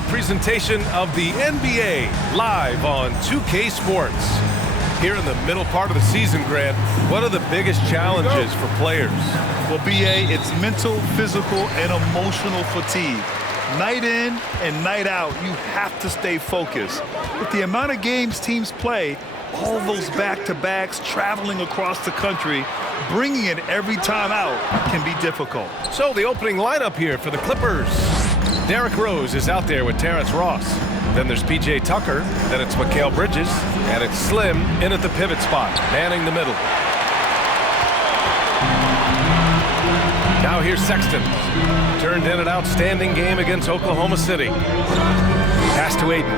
another presentation of the NBA live on 2K Sports. Here in the middle part of the season, Grant, what are the biggest challenges for players? Well, BA, it's mental, physical, and emotional fatigue. Night in and night out, you have to stay focused. With the amount of games teams play, all those back-to-backs, traveling across the country, bringing it every time out can be difficult. So the opening lineup here for the Clippers. Derrick Rose is out there with Terrence Ross. Then there's P.J. Tucker, then it's Mikal Bridges, and it's Slim in at the pivot spot, manning the middle. Now here's Sexton. Turned in an outstanding game against Oklahoma City. Pass to Ayton.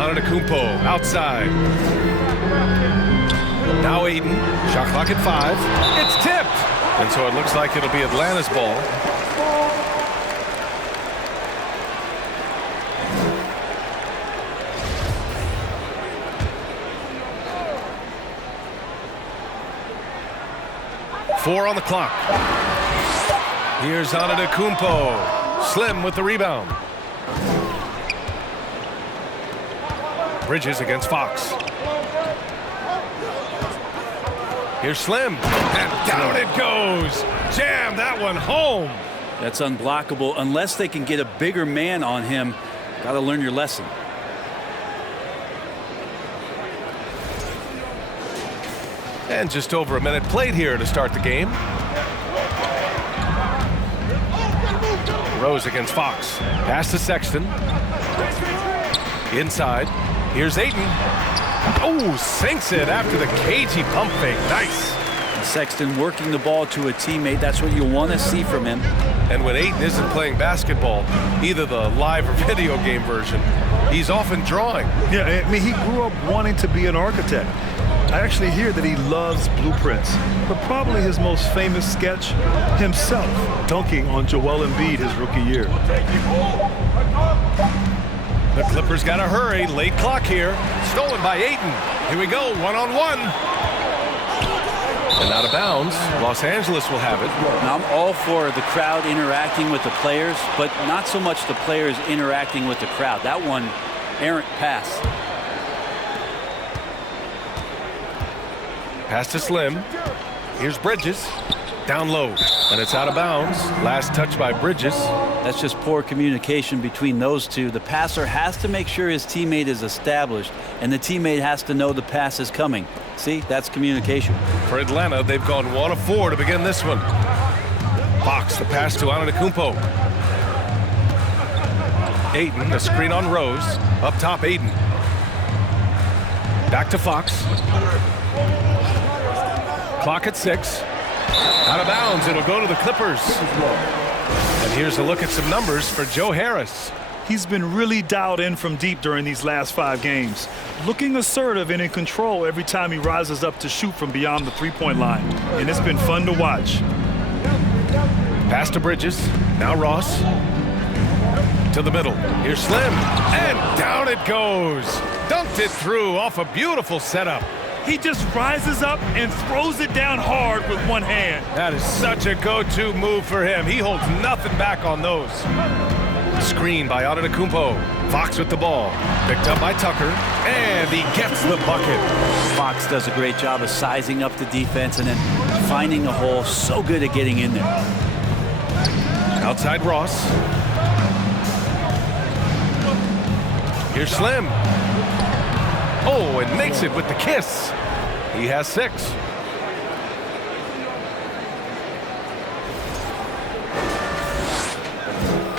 Antetokounmpo outside. Now Ayton, shot clock at 5. It's tipped! And so it looks like it'll be Atlanta's ball. Four on the clock. Here's Antetokounmpo. Slim with the rebound. Bridges against Fox. Here's Slim. And down it goes. Jam that one home. That's unblockable unless they can get a bigger man on him. Got to learn your lesson. And just over a minute played here to start the game. Rose against Fox. Pass to Sexton. Inside. Here's Ayton. Oh, sinks it after the cagey pump fake. Nice. Sexton working the ball to a teammate. That's what you want to see from him. And when Ayton isn't playing basketball, either the live or video game version, he's often drawing. Yeah, I mean, he grew up wanting to be an architect. I actually hear that he loves blueprints, but probably his most famous sketch, himself dunking on Joel Embiid his rookie year. The Clippers got to hurry. Late clock here. Stolen by Ayton. Here we go, one-on-one. And out of bounds. Los Angeles will have it. Now, I'm all for the crowd interacting with the players, but not so much the players interacting with the crowd. That one, errant pass. Pass to Slim. Here's Bridges. Down low. And it's out of bounds. Last touch by Bridges. That's just poor communication between those two. The passer has to make sure his teammate is established, and the teammate has to know the pass is coming. See, that's communication. For Atlanta, they've gone 1 of 4 to begin this one. Fox, the pass to Antetokounmpo. Ayton, the screen on Rose. Up top, Ayton. Back to Fox. Clock at 6. Out of bounds, it'll go to the Clippers. And here's a look at some numbers for Joe Harris. He's been really dialed in from deep during these last 5 games. Looking assertive and in control every time he rises up to shoot from beyond the three-point line. And it's been fun to watch. Pass to Bridges. Now Ross. To the middle. Here's Slim. And down it goes. Dunked it through off a beautiful setup. He just rises up and throws it down hard with one hand. That is such a go-to move for him. He holds nothing back on those. Screen by Antetokounmpo. Fox with the ball. Picked up by Tucker. And he gets the bucket. Fox does a great job of sizing up the defense and then finding a hole. So good at getting in there. Outside Ross. Here's Slim. Oh, and makes it with the kiss. He has 6.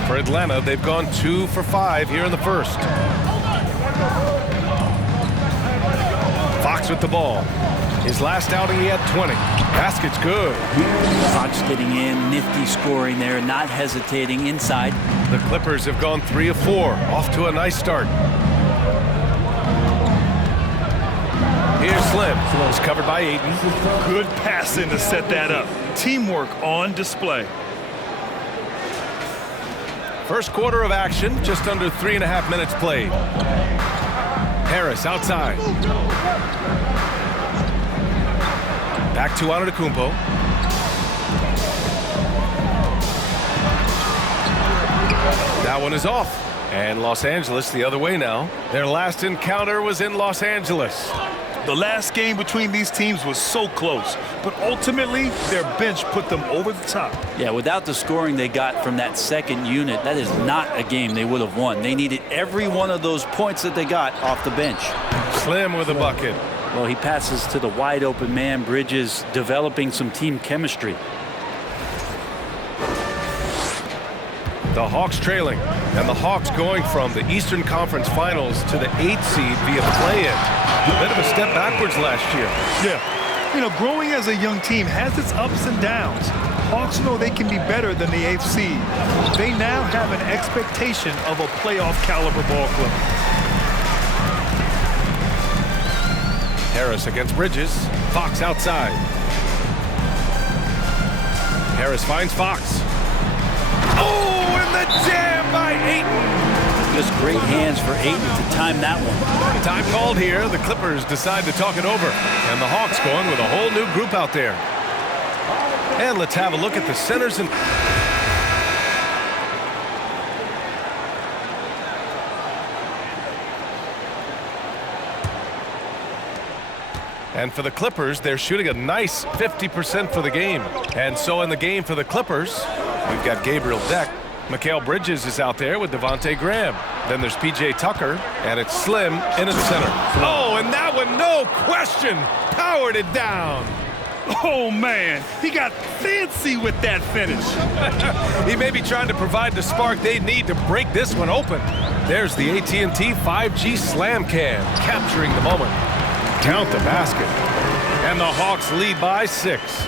For Atlanta, they've gone 2 for 5 here in the first. Fox with the ball. His last outing, he had 20. Basket's good. Fox getting in, nifty scoring there, not hesitating inside. The Clippers have gone 3 of 4, off to a nice start. Here's Slim. It's covered by Ayton. Good passing to set that up. Teamwork on display. First quarter of action, just under 3.5 minutes played. Harris outside. Back to Antetokounmpo. That one is off. And Los Angeles the other way now. Their last encounter was in Los Angeles. The last game between these teams was so close, but ultimately their bench put them over the top. Yeah, without the scoring they got from that second unit, that is not a game they would have won. They needed every one of those points that they got off the bench. Slim with a bucket. Well, he passes to the wide open man. Bridges developing some team chemistry. The Hawks trailing, and the Hawks going from the Eastern Conference Finals to the 8th seed via play-in. A bit of a step backwards last year. Yeah, you know, growing as a young team has its ups and downs. Hawks know they can be better than the 8th seed. They now have an expectation of a playoff caliber ball club. Harris against Bridges. Fox outside. Harris finds Fox. Oh, and the jam by Ayton. Just great hands for Ayton to time that one. Time called here. The Clippers decide to talk it over. And the Hawks going with a whole new group out there. And let's have a look at the centers and... And for the Clippers, they're shooting a nice 50% for the game. And so in the game for the Clippers, we've got Gabriel Deck. Mikal Bridges is out there with Devontae Graham. Then there's P.J. Tucker, and it's Slim in at center. Oh, and that one, no question, powered it down. Oh, man, he got fancy with that finish. He may be trying to provide the spark they need to break this one open. There's the AT&T 5G Slam Cam, capturing the moment. Count the basket. And the Hawks lead by 6.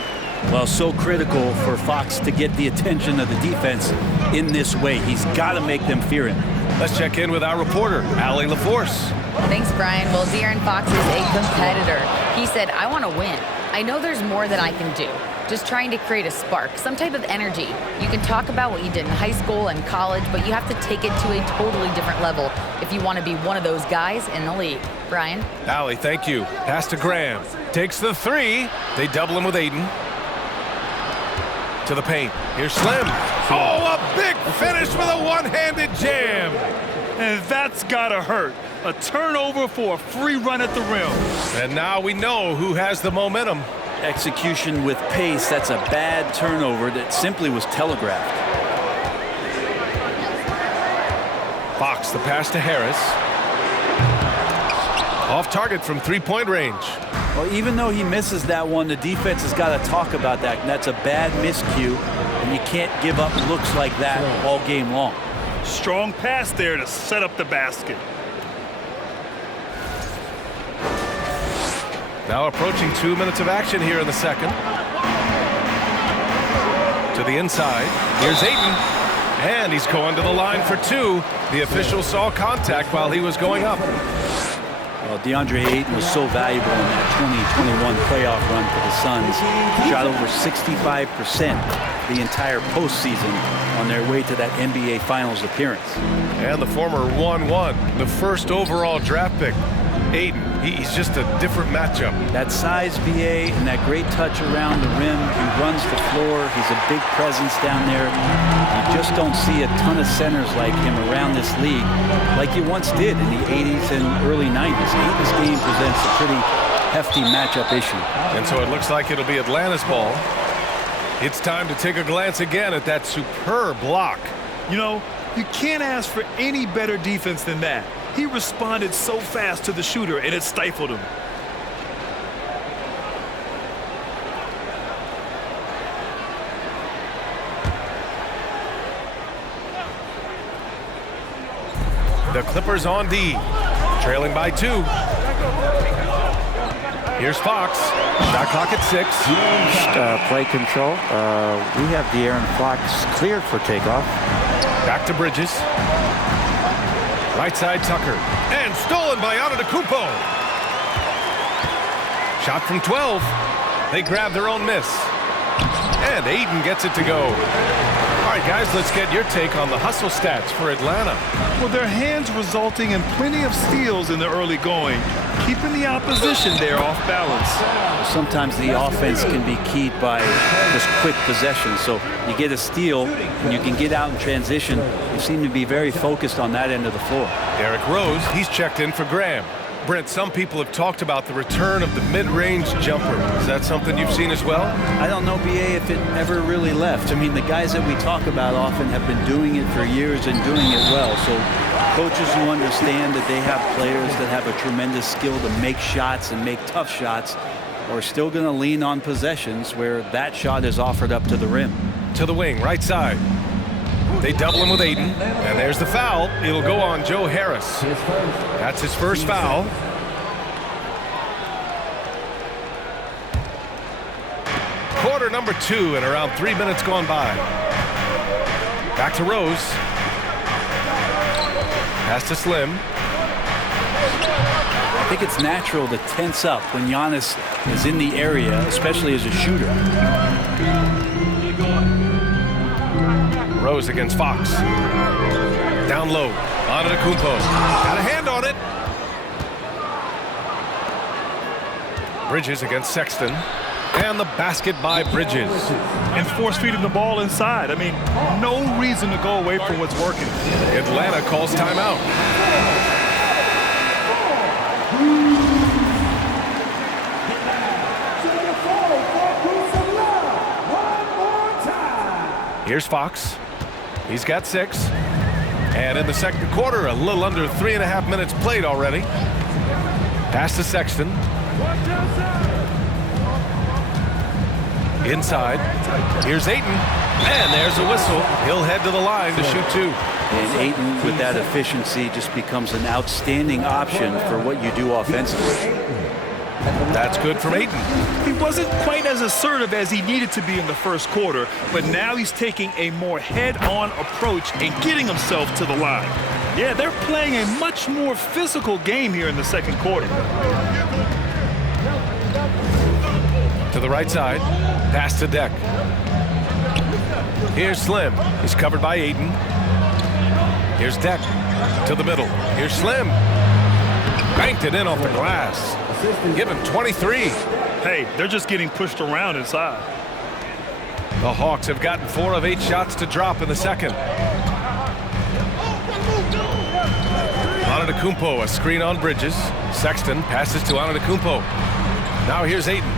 Well, so critical for Fox to get the attention of the defense in this way. He's got to make them fear him. Let's check in with our reporter, Allie LaForce. Thanks, Brian. Well, De'Aaron Fox is a competitor. He said, I want to win. I know there's more that I can do. Just trying to create a spark, some type of energy. You can talk about what you did in high school and college, but you have to take it to a totally different level if you want to be one of those guys in the league. Brian? Allie, thank you. Pass to Graham. Takes the 3. They double him with Ayton. To the paint. Here's Slim. Oh, a big finish with a one-handed jam. And that's gotta hurt. A turnover for a free run at the rim. And now we know who has the momentum. Execution with pace, that's a bad turnover that simply was telegraphed. Fox, the pass to Harris. Off target from three-point range. Well, even though he misses that one, the defense has got to talk about that. And that's a bad miscue, and you can't give up looks like that all game long. Strong pass there to set up the basket. Now approaching 2 minutes of action here in the second. To the inside. Here's Ayton. And he's going to the line for 2. The official saw contact while he was going up. Well, DeAndre Ayton was so valuable in that 2021 playoff run for the Suns. Shot over 65% the entire postseason on their way to that NBA Finals appearance. And the former 1-1, the first overall draft pick. Ayton, he's just a different matchup. That size, BA, and that great touch around the rim. He runs the floor. He's a big presence down there. You just don't see a ton of centers like him around this league like you once did in the 80s and early 90s. Ayton's game presents a pretty hefty matchup issue. And so it looks like it'll be Atlanta's ball. It's time to take a glance again at that superb block. You know, you can't ask for any better defense than that. He responded so fast to the shooter, and it stifled him. The Clippers on D, trailing by 2. Here's Fox. Shot clock at 6. Play control. We have De'Aaron Fox cleared for takeoff. Back to Bridges. Right side Tucker. And stolen by Antetokounmpo. Shot from 12. They grab their own miss. And Ayton gets it to go. All right, guys, let's get your take on the hustle stats for Atlanta. Well, their hands resulting in plenty of steals in the early going, keeping the opposition there off balance. Sometimes the offense can be keyed by just quick possession. So you get a steal and you can get out in transition. They seem to be very focused on that end of the floor. Derrick Rose, he's checked in for Graham. Brent, some people have talked about the return of the mid-range jumper. Is that something you've seen as well? I don't know, BA, if it ever really left. I mean, the guys that we talk about often have been doing it for years and doing it well. So coaches who understand that they have players that have a tremendous skill to make shots and make tough shots are still going to lean on possessions where that shot is offered up to the rim. To the wing, right side. They double him with Ayton, and there's the foul. It'll go on Joe Harris. That's his first foul. Quarter number 2 and around 3 minutes gone by. Back to Rose. Pass to Slim. I think it's natural to tense up when Giannis is in the area, especially as a shooter. Rose against Fox. Down low. Antetokounmpo. Got a hand on it. Bridges against Sexton. And the basket by Bridges. And force feeding the ball inside. I mean, no reason to go away from what's working. Atlanta calls timeout. Here's Fox. He's got 6. And in the second quarter, a little under 3.5 minutes played already. Pass to Sexton. Inside. Here's Ayton. And there's a whistle. He'll head to the line to shoot 2. And Ayton, with that efficiency, just becomes an outstanding option for what you do offensively. That's good from Ayton. He wasn't quite as assertive as he needed to be in the first quarter, but now he's taking a more head-on approach and getting himself to the line. Yeah, they're playing a much more physical game here in the second quarter. To the right side. Pass to Deck. Here's Slim. He's covered by Ayton. Here's Deck. To the middle. Here's Slim. Banked it in off the glass. Give him 23. Hey, they're just getting pushed around inside. The Hawks have gotten 4 of 8 shots to drop in the second. Antetokounmpo, a screen on Bridges. Sexton passes to Antetokounmpo. Now here's Ayton.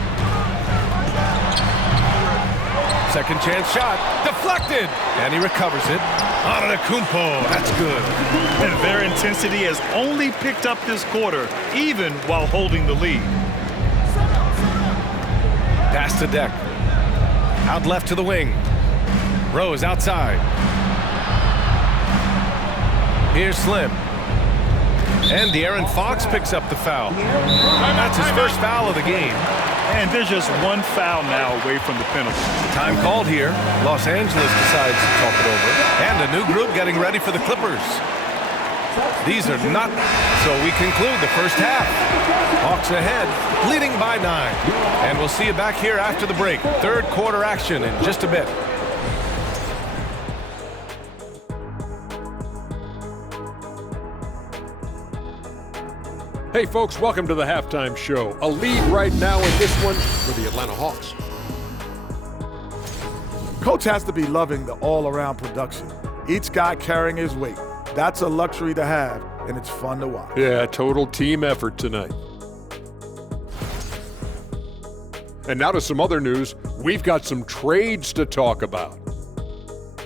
Second chance shot. Deflected. And he recovers it. Antetokounmpo. That's good. And their intensity has only picked up this quarter, even while holding the lead. Pass to Deck. Out left to the wing. Rose outside. Here's Slim. And De'Aaron Fox picks up the foul. That's his first foul of the game. And they're just one foul now away from the penalty. Time called here. Los Angeles decides to talk it over. And a new group getting ready for the Clippers. These are not, so we conclude the first half. Hawks ahead, leading by 9. And we'll see you back here after the break. Third quarter action in just a bit. Hey folks, welcome to the halftime show. A lead right now in this one for the Atlanta Hawks. Coach has to be loving the all-around production. Each guy carrying his weight. That's a luxury to have, and it's fun to watch. Yeah, total team effort tonight. And now to some other news. We've got some trades to talk about.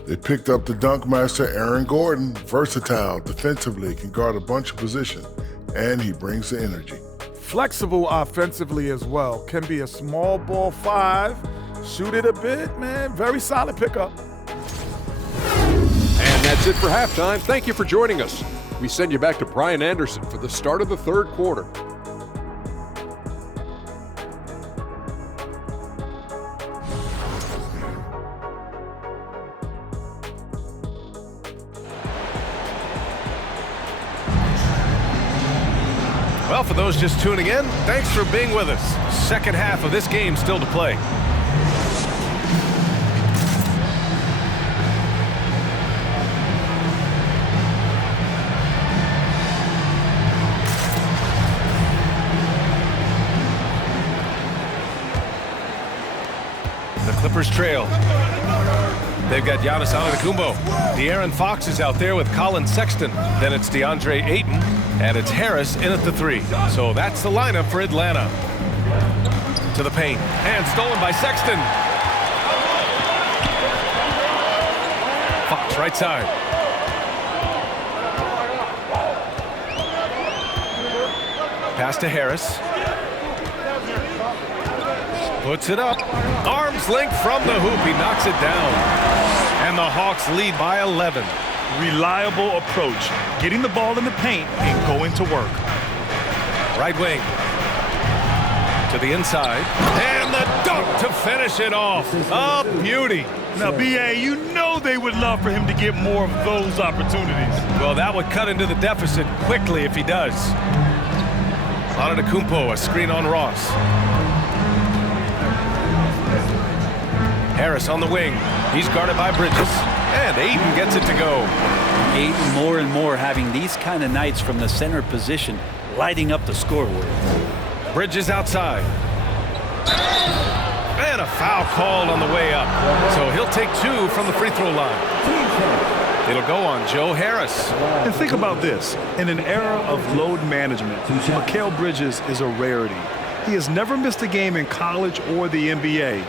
They picked up the dunk master Aaron Gordon, versatile defensively, can guard a bunch of positions, and he brings the energy. Flexible offensively as well. Can be a small ball 5, shoot it a bit, man. Very solid pickup. And that's it for halftime. Thank you for joining us. We send you back to Brian Anderson for the start of the third quarter. Well, for those just tuning in, thanks for being with us. Second half of this game still to play. Clippers trail. They've got Giannis Antetokounmpo. De'Aaron Fox is out there with Colin Sexton. Then it's DeAndre Ayton, and it's Harris in at the 3. So that's the lineup for Atlanta. To the paint, and stolen by Sexton. Fox right side. Pass to Harris. Puts it up. Arms length from the hoop. He knocks it down. And the Hawks lead by 11. Reliable approach. Getting the ball in the paint and going to work. Right wing. To the inside. And the dunk to finish it off. A beauty. Now, B.A., you know they would love for him to get more of those opportunities. Well, that would cut into the deficit quickly if he does. Antetokounmpo, a screen on Ross. Harris on the wing. He's guarded by Bridges. And Ayton gets it to go. Ayton more and more having these kind of nights from the center position, lighting up the scoreboard. Bridges outside. And a foul called on the way up. So he'll take 2 from the free throw line. It'll go on Joe Harris. And think about this. In an era of load management, Mikal Bridges is a rarity. He has never missed a game in college or the NBA.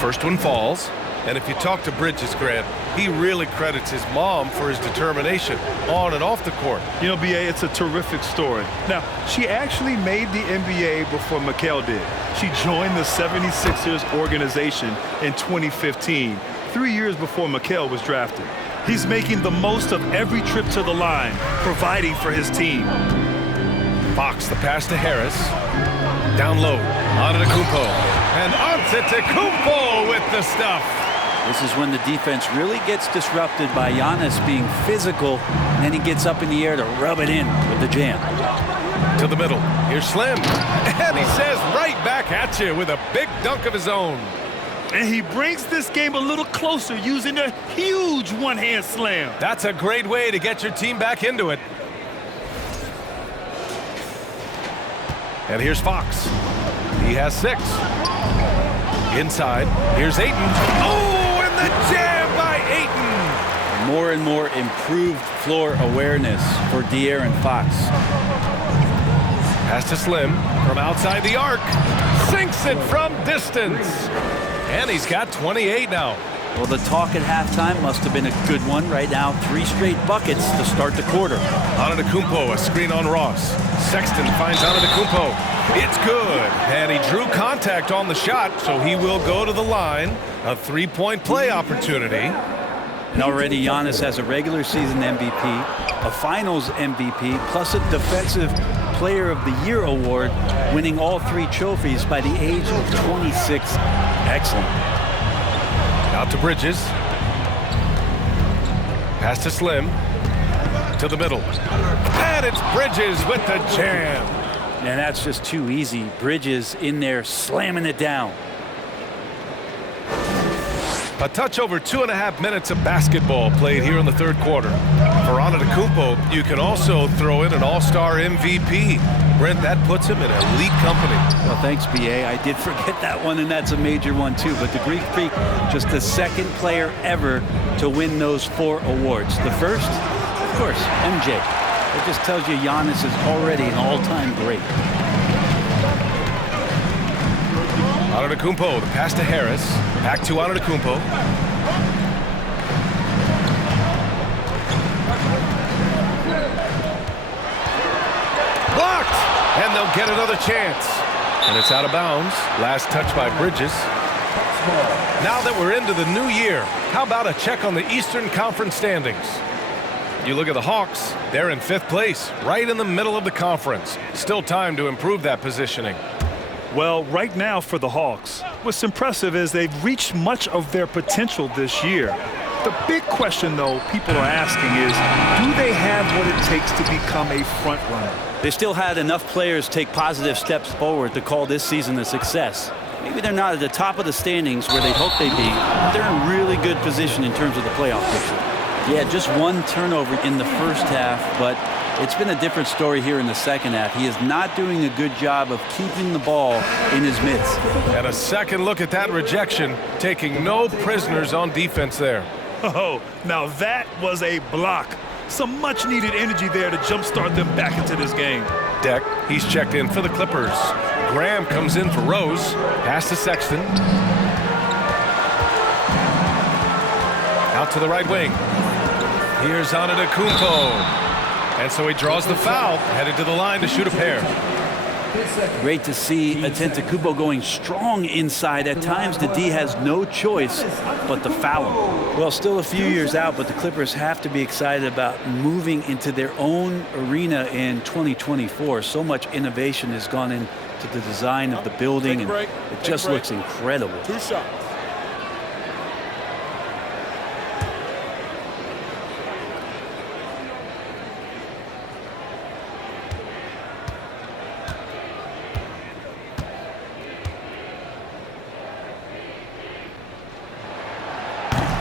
First one falls, and if you talk to Bridges, Grant, he really credits his mom for his determination on and off the court. You know, B.A., it's a terrific story. Now, she actually made the NBA before Mikal did. She joined the 76ers organization in 2015, 3 years before Mikal was drafted. He's making the most of every trip to the line, providing for his team. Fox, the pass to Harris. Down low, Antetokounmpo. And Antetokounmpo with the stuff. This is when the defense really gets disrupted by Giannis being physical, and then he gets up in the air to rub it in with the jam. To the middle. Here's Slim. And he says right back at you with a big dunk of his own. And he brings this game a little closer using a huge one-hand slam. That's a great way to get your team back into it. And here's Fox. He has 6. Inside. Here's Ayton. Oh, and the jam by Ayton. More and more improved floor awareness for De'Aaron Fox. Pass to Slim from outside the arc. Sinks it from distance. And he's got 28 now. Well, the talk at halftime must have been a good one. Right now, 3 straight buckets to start the quarter. Antetokounmpo, a screen on Ross. Sexton finds Antetokounmpo. It's good. And he drew contact on the shot, so he will go to the line. A 3-point play opportunity. And already Giannis has a regular season MVP, a finals MVP, plus a defensive player of the year award, winning all 3 trophies by the age of 26. Excellent. Out to Bridges. Pass to Slim. To the middle. And it's Bridges with the jam. And that's just too easy. Bridges in there slamming it down. A touch over 2.5 minutes of basketball played here in the third quarter. For Antetokounmpo, you can also throw in an all-star MVP. Brent, that puts him in elite company. Well, thanks, B.A. I did forget that one, and that's a major one, too. But the Greek Freak, just the second player ever to win those 4 awards. The first, of course, MJ. It just tells you Giannis is already an all-time great. Antetokounmpo, the pass to Harris. Back to Antetokounmpo. Blocked! And they'll get another chance. And it's out of bounds. Last touch by Bridges. Now that we're into the new year, how about a check on the Eastern Conference standings? You look at the Hawks, they're in 5th place, right in the middle of the conference. Still time to improve that positioning. Well, right now for the Hawks, what's impressive is they've reached much of their potential this year. The big question, though, people are asking is, do they have what it takes to become a front runner? They still had enough players take positive steps forward to call this season a success. Maybe they're not at the top of the standings where they hope they'd be, but they're in really good position in terms of the playoff picture. Yeah, just one turnover in the first half, but it's been a different story here in the second half. He is not doing a good job of keeping the ball in his mitts. And a second look at that rejection, taking no prisoners on defense there. Oh, now that was a block. Some much-needed energy there to jumpstart them back into this game. Deck, he's checked in for the Clippers. Graham comes in for Rose. Pass to Sexton. Out to the right wing. Here's Antetokounmpo. And so he draws the foul, headed to the line to shoot a pair. Great to see Antetokounmpo going strong inside. At times, the D has no choice but to foul him. Well, still a few years out, but the Clippers have to be excited about moving into their own arena in 2024. So much innovation has gone into the design of the building, and it just looks incredible. 2 shots.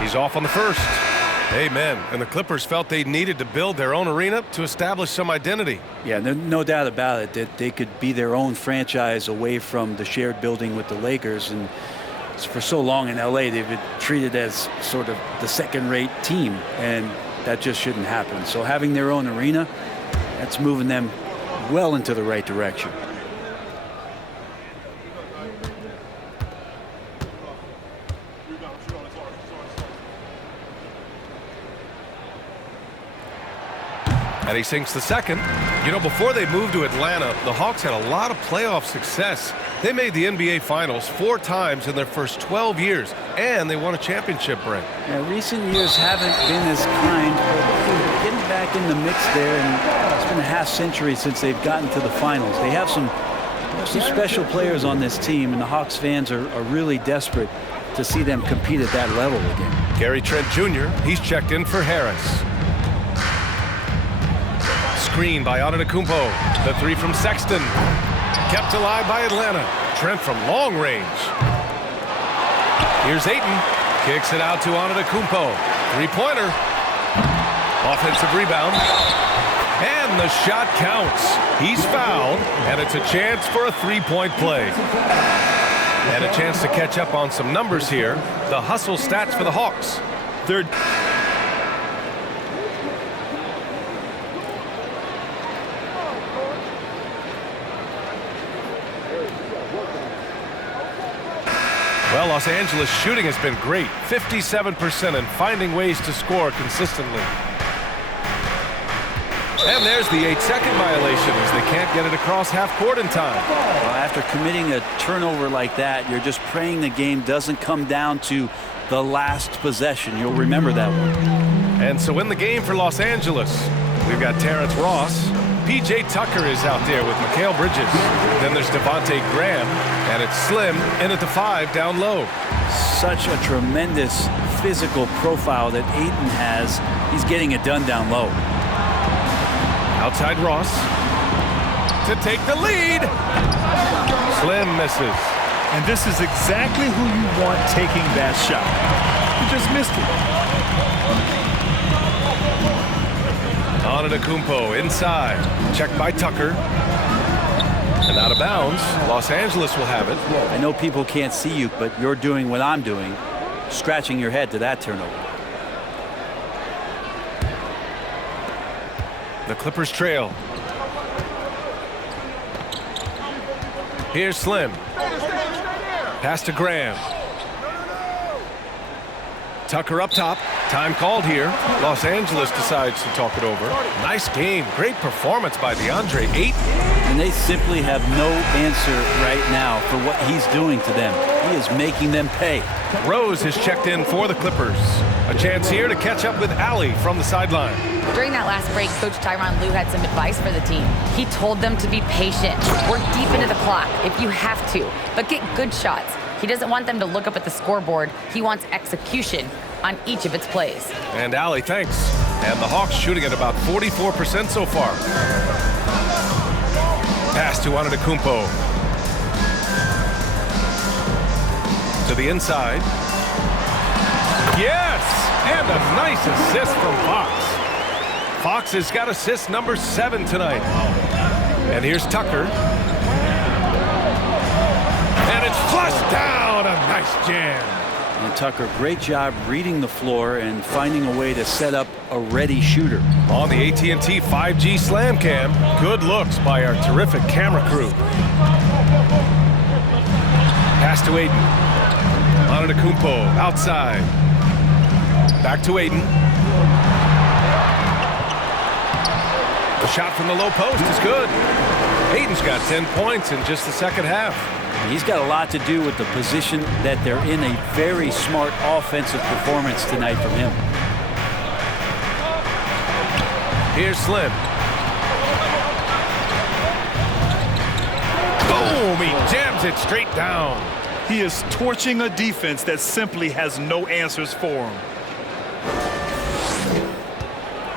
He's off on the first. Amen. And the Clippers felt they needed to build their own arena to establish some identity. Yeah, no doubt about it that they could be their own franchise away from the shared building with the Lakers. And for so long in LA, they've been treated as sort of the second-rate team, and that just shouldn't happen. So having their own arena, that's moving them well into the right direction. And he sinks the second. You know, before they moved to Atlanta, the Hawks had a lot of playoff success. They made the NBA Finals 4 times in their first 12 years, and they won a championship ring. Yeah, recent years haven't been as kind, but getting back in the mix there, and it's been a half-century since they've gotten to the finals. They have some special players on this team, and the Hawks fans are really desperate to see them compete at that level again. Gary Trent Jr., he's checked in for Harris. Screen by Antetokounmpo. The 3 from Sexton. Kept alive by Atlanta. Trent from long range. Here's Ayton. Kicks it out to Antetokounmpo. 3-pointer. Offensive rebound. And the shot counts. He's fouled, and it's a chance for a 3-point play. And a chance to catch up on some numbers here. The hustle stats for the Hawks. They're Well, Los Angeles shooting has been great. 57% and finding ways to score consistently. And there's the 8-second violation as they can't get it across half court in time. Well, after committing a turnover like that, you're just praying the game doesn't come down to the last possession. You'll remember that one. And so in the game for Los Angeles, we've got Terrence Ross. P.J. Tucker is out there with Mikal Bridges. Then there's Devontae Graham, and it's Slim in at the 5 down low. Such a tremendous physical profile that Ayton has. He's getting it done down low. Outside Ross to take the lead. Slim misses. And this is exactly who you want taking that shot. You just missed it. Antetokounmpo inside. Checked by Tucker. And out of bounds. Los Angeles will have it. I know people can't see you, but you're doing what I'm doing. Scratching your head to that turnover. The Clippers trail. Here's Slim. Pass to Graham. Tucker up top. Time called here. Los Angeles decides to talk it over. Nice game. Great performance by DeAndre Ayton. And they simply have no answer right now for what he's doing to them. He is making them pay. Rose has checked in for the Clippers. A chance here to catch up with Allie from the sideline. During that last break, Coach Tyronn Lue had some advice for the team. He told them to be patient, work deep into the clock if you have to, but get good shots. He doesn't want them to look up at the scoreboard. He wants execution on each of its plays. And Allie, thanks. And the Hawks shooting at about 44% so far. Pass to Antetokounmpo. the inside. Yes! And a nice assist from Fox. Fox has got assist number 7 tonight. And here's Tucker. And it's flushed down. A nice jam. And Tucker, great job reading the floor and finding a way to set up a ready shooter. On the AT&T 5G Slam Cam, good looks by our terrific camera crew. Pass to Aiden. Antetokounmpo outside. Back to Aiden. The shot from the low post is good. Aiden's got 10 points in just the second half. He's got a lot to do with the position that they're in. A very smart offensive performance tonight from him. Here's Slim. Boom! He jams it straight down. He is torching a defense that simply has no answers for him.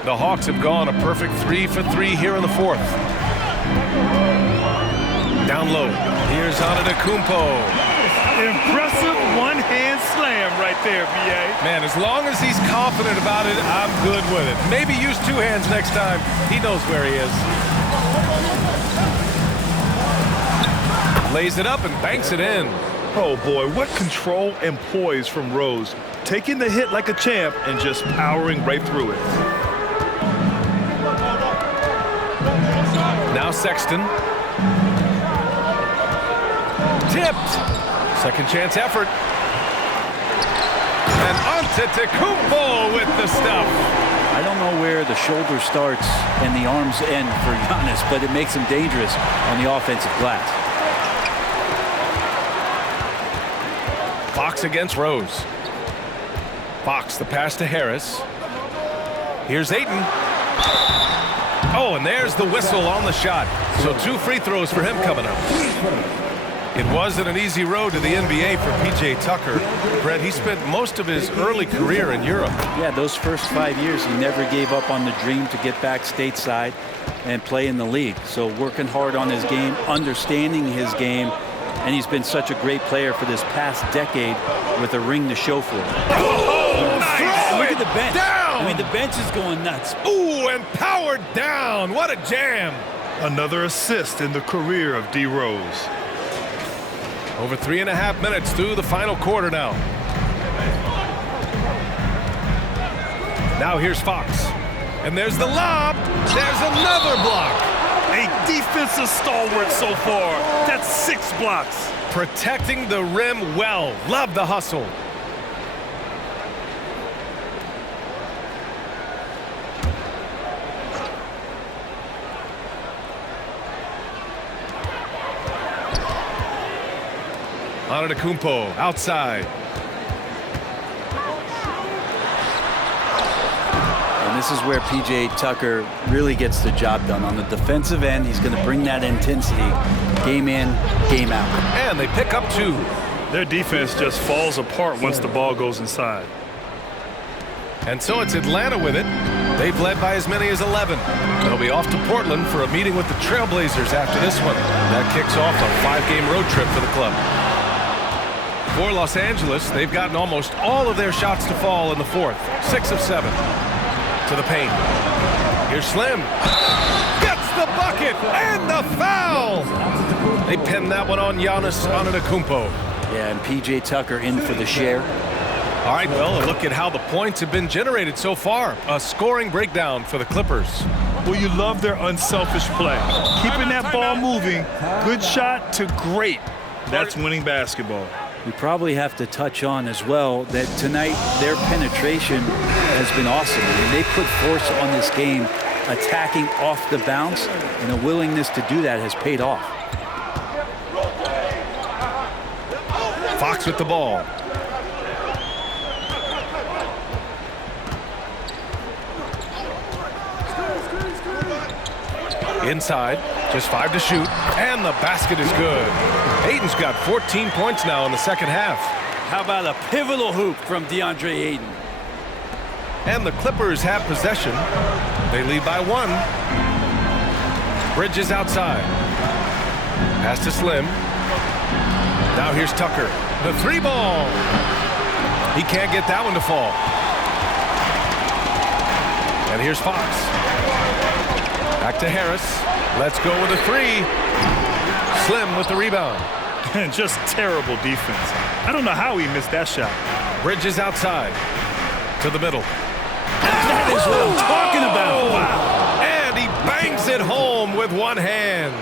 The Hawks have gone a perfect 3 for 3 here in the fourth. Down low. Here's Antetokounmpo. Impressive one-hand slam right there, B.A. Man, as long as he's confident about it, I'm good with it. Maybe use 2 hands next time. He knows where he is. Lays it up and banks it in. Oh, boy, what control and poise from Rose. Taking the hit like a champ and just powering right through it. Now Sexton. Tipped. Second chance effort. And Antetokounmpo with the stuff. I don't know where the shoulder starts and the arms end for Giannis, but it makes him dangerous on the offensive glass. Fox against Rose. Fox, the pass to Harris. Here's Ayton. Oh, and there's the whistle on the shot. So 2 free throws for him coming up. It wasn't an easy road to the NBA for P.J. Tucker. Brett, he spent most of his early career in Europe. Yeah, those first 5 years, he never gave up on the dream to get back stateside and play in the league. So working hard on his game, understanding his game, and he's been such a great player for this past decade with a ring to show for it. Oh, nice! Look at the bench. Down! I mean, the bench is going nuts. Ooh, and powered down. What a jam. Another assist in the career of D. Rose. Over 3.5 minutes through the final quarter now. Now here's Fox. And there's the lob. There's another block. A defensive stalwart so far. That's 6 blocks. Protecting the rim well. Love the hustle. Antetokounmpo outside. And this is where P.J. Tucker really gets the job done. On the defensive end, he's going to bring that intensity game in, game out. And they pick up 2. Their defense just falls apart once the ball goes inside. And so it's Atlanta with it. They've led by as many as 11. They'll be off to Portland for a meeting with the Trailblazers after this one. That kicks off a 5-game road trip for the club. For Los Angeles, they've gotten almost all of their shots to fall in the fourth. 6 of 7. To the paint. Here's Slim. Gets the bucket and the foul. They pinned that one on Giannis Antetokounmpo. Yeah, and P.J. Tucker in for the share. All right, well, a look at how the points have been generated so far. A scoring breakdown for the Clippers. Well, you love their unselfish play. Keeping that ball moving, good shot to great. That's winning basketball. We probably have to touch on as well that tonight their penetration has been awesome. I mean, they put force on this game, attacking off the bounce, and the willingness to do that has paid off. Fox with the ball. Inside, just 5 to shoot, and the basket is good. Ayton's got 14 points now in the second half. How about a pivotal hoop from DeAndre Ayton? And the Clippers have possession. They lead by 1. Bridges outside. Pass to Slim. Now here's Tucker. The 3-ball. He can't get that one to fall. And here's Fox. Back to Harris. Let's go with a 3. Slim with the rebound. And just terrible defense. I don't know how he missed that shot. Bridges outside. To the middle. That is what I'm talking about. Wow. And he bangs it home with one hand.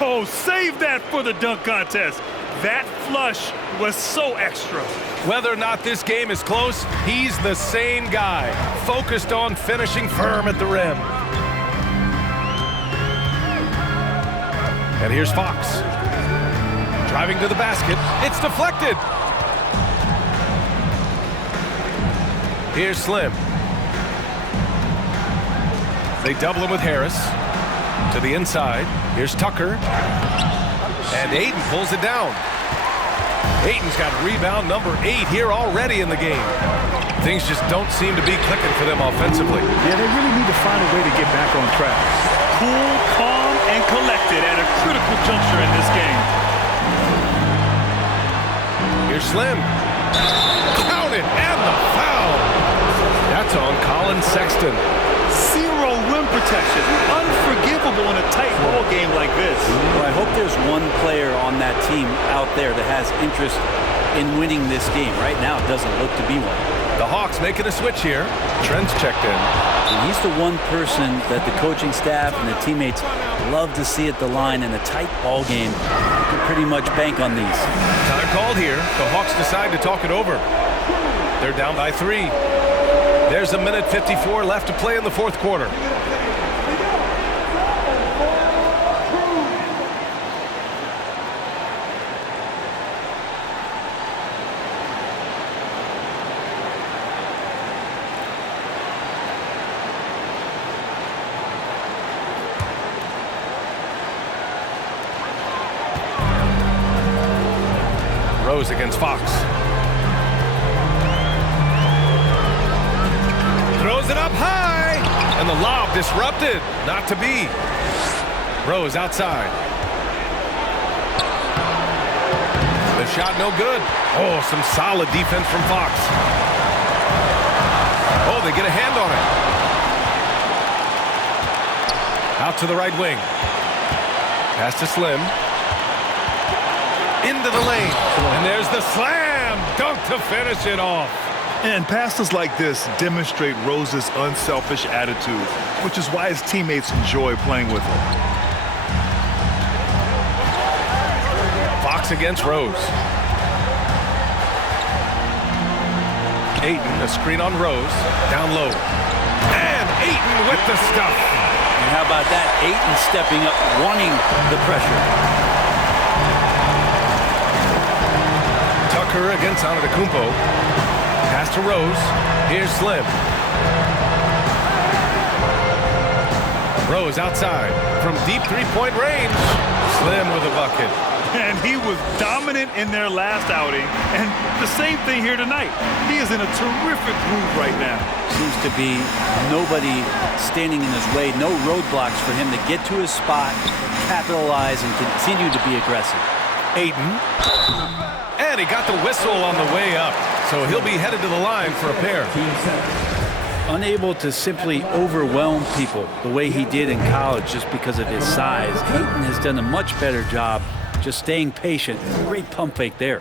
Oh, save that for the dunk contest. That flush was so extra. Whether or not this game is close, he's the same guy, focused on finishing firm at the rim. And here's Fox. Driving to the basket. It's deflected. Here's Slim. They double him with Harris. To the inside. Here's Tucker. And Ayton pulls it down. Ayton's got rebound number 8 here already in the game. Things just don't seem to be clicking for them offensively. Yeah, they really need to find a way to get back on track. Cool, calm, and collected at a critical juncture in this game. Here's Slim. Count it, and the foul. That's on Colin Sexton. Zero rim protection. Unforgivable in a tight ball game like this. Well, I hope there's one player on that team out there that has interest in winning this game. Right now, it doesn't look to be one. The Hawks making a switch here. Trent's checked in. And he's the one person that the coaching staff and the teammates love to see at the line in a tight ball game. You can pretty much bank on these. Time called here. The Hawks decide to talk it over. They're down by 3. There's a minute 54 left to play in the fourth quarter. Rose against Fox. Throws it up high, and the lob disrupted. Not to be. Rose outside. The shot no good. Oh, some solid defense from Fox. Oh, they get a hand on it. Out to the right wing. Pass to Slim. Into the lane. And there's the slam dunk to finish it off. And passes like this demonstrate Rose's unselfish attitude, which is why his teammates enjoy playing with him. Fox against Rose. Ayton, a screen on Rose. Down low. And Ayton with the stuff. And how about that? Ayton stepping up, wanting the pressure. Tucker against Antetokounmpo. Pass to Rose. Here's Slim. Rose outside from deep three-point range. Slim with a bucket. And he was dominant in their last outing. And the same thing here tonight. He is in a terrific groove right now. Seems to be nobody standing in his way. No roadblocks for him to get to his spot, capitalize, and continue to be aggressive. Ayton. And he got the whistle on the way up. So he'll be headed to the line for a pair. Unable to simply overwhelm people the way he did in college just because of his size, Ayton has done a much better job just staying patient. Great pump fake there.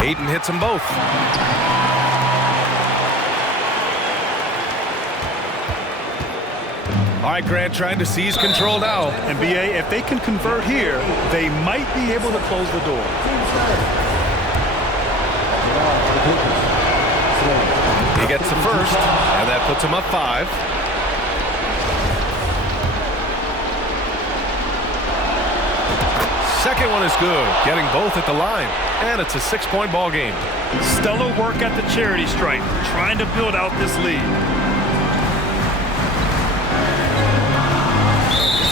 Ayton hits them both. All right, Grant trying to seize control now. And BA, if they can convert here, they might be able to close the door. He gets the first, and that puts him up 5. Second one is good, getting both at the line, and it's a 6-point ball game. Stellar work at the charity stripe, trying to build out this lead.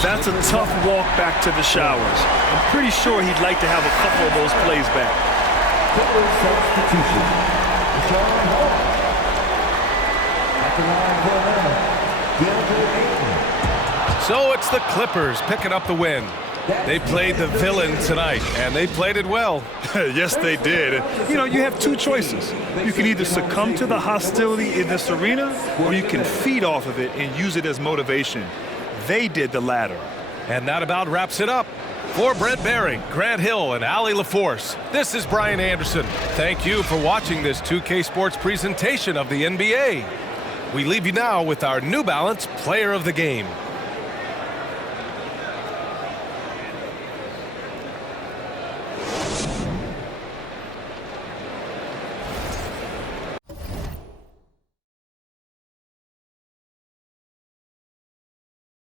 That's a tough walk back to the showers. I'm pretty sure he'd like to have a couple of those plays back. Substitution. At the line for Atlanta, DeAndre Ayton. So it's the Clippers picking up the win. They played the villain tonight, and they played it well. Yes, they did. You know, you have two choices. You can either succumb to the hostility in this arena, or you can feed off of it and use it as motivation. They did the latter. And that about wraps it up. For Brent Baring, Grant Hill, and Allie LaForce, this is Brian Anderson. Thank you for watching this 2K Sports presentation of the NBA. We leave you now with our New Balance Player of the Game.